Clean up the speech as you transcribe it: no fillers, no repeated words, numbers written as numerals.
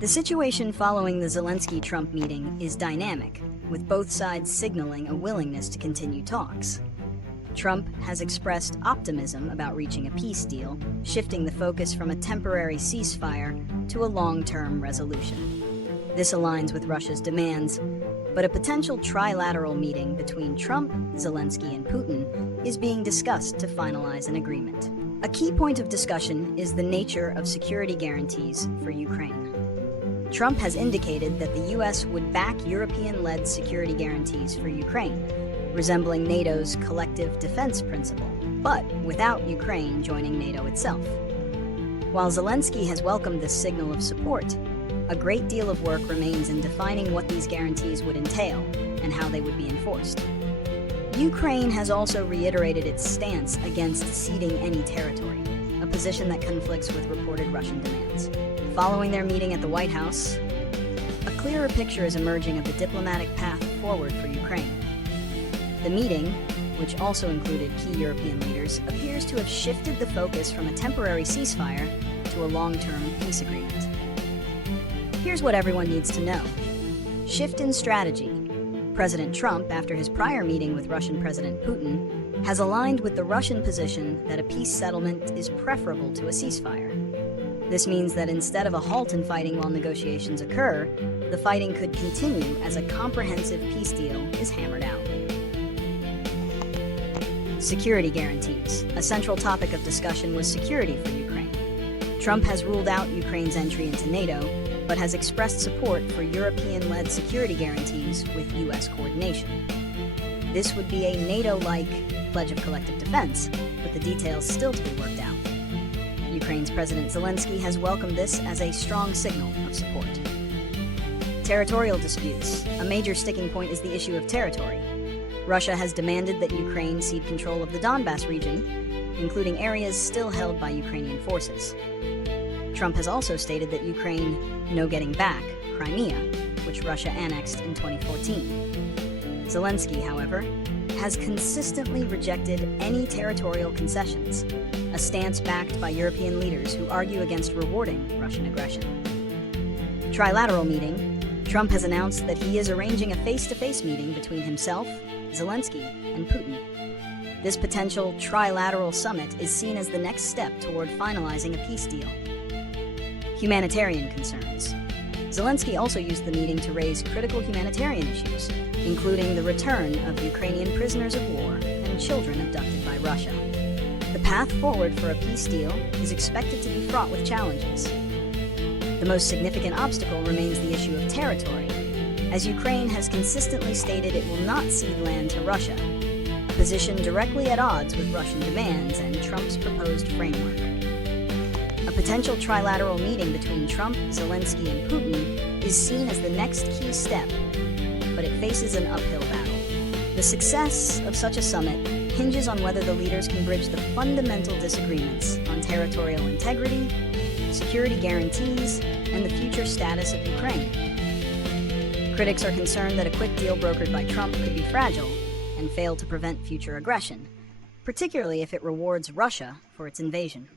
The situation following the Zelenskyy-Trump meeting is dynamic, with both sides signaling a willingness to continue talks. Trump has expressed optimism about reaching a peace deal, shifting the focus from a temporary ceasefire to a long-term resolution. This aligns with Russia's demands, but a potential trilateral meeting between Trump, Zelenskyy, and Putin is being discussed to finalize an agreement. A key point of discussion is the nature of security guarantees for Ukraine. Trump has indicated that the U.S. would back European-led security guarantees for Ukraine, resembling NATO's collective defense principle, but without Ukraine joining NATO itself. While Zelenskyy has welcomed this signal of support, a great deal of work remains in defining what these guarantees would entail and how they would be enforced. Ukraine has also reiterated its stance against ceding any territory, a position that conflicts with reported Russian demands. Following their meeting at the White House, a clearer picture is emerging of the diplomatic path forward for Ukraine. The meeting, which also included key European leaders, appears to have shifted the focus from a temporary ceasefire to a long-term peace agreement. Here's what everyone needs to know. Shift in strategy. President Trump, after his prior meeting with Russian President Putin, has aligned with the Russian position that a peace settlement is preferable to a ceasefire. This means that instead of a halt in fighting while negotiations occur, the fighting could continue as a comprehensive peace deal is hammered out. Security guarantees. A central topic of discussion was security for Ukraine. Trump has ruled out Ukraine's entry into NATO, but has expressed support for European-led security guarantees with U.S. coordination. This would be a NATO-like pledge of collective defense, with the details still to be worked out. Ukraine's President Zelenskyy has welcomed this as a strong signal of support. Territorial disputes. A major sticking point is the issue of territory. Russia has demanded that Ukraine cede control of the Donbas region, including areas still held by Ukrainian forces. Trump has also stated that Ukraine no getting back Crimea, which Russia annexed in 2014. Zelenskyy, however, has consistently rejected any territorial concessions, a stance backed by European leaders who argue against rewarding Russian aggression. Trilateral meeting. Trump has announced that he is arranging a face-to-face meeting between himself, Zelenskyy, and Putin. This potential trilateral summit is seen as the next step toward finalizing a peace deal. Humanitarian concerns. Zelenskyy also used the meeting to raise critical humanitarian issues, including the return of Ukrainian prisoners of war and children abducted by Russia. The path forward for a peace deal is expected to be fraught with challenges. The most significant obstacle remains the issue of territory, as Ukraine has consistently stated it will not cede land to Russia, a position directly at odds with Russian demands and Trump's proposed framework. A potential trilateral meeting between Trump, Zelenskyy, and Putin is seen as the next key step, but it faces an uphill battle. The success of such a summit hinges on whether the leaders can bridge the fundamental disagreements on territorial integrity, security guarantees, and the future status of Ukraine. Critics are concerned that a quick deal brokered by Trump could be fragile and fail to prevent future aggression, particularly if it rewards Russia for its invasion.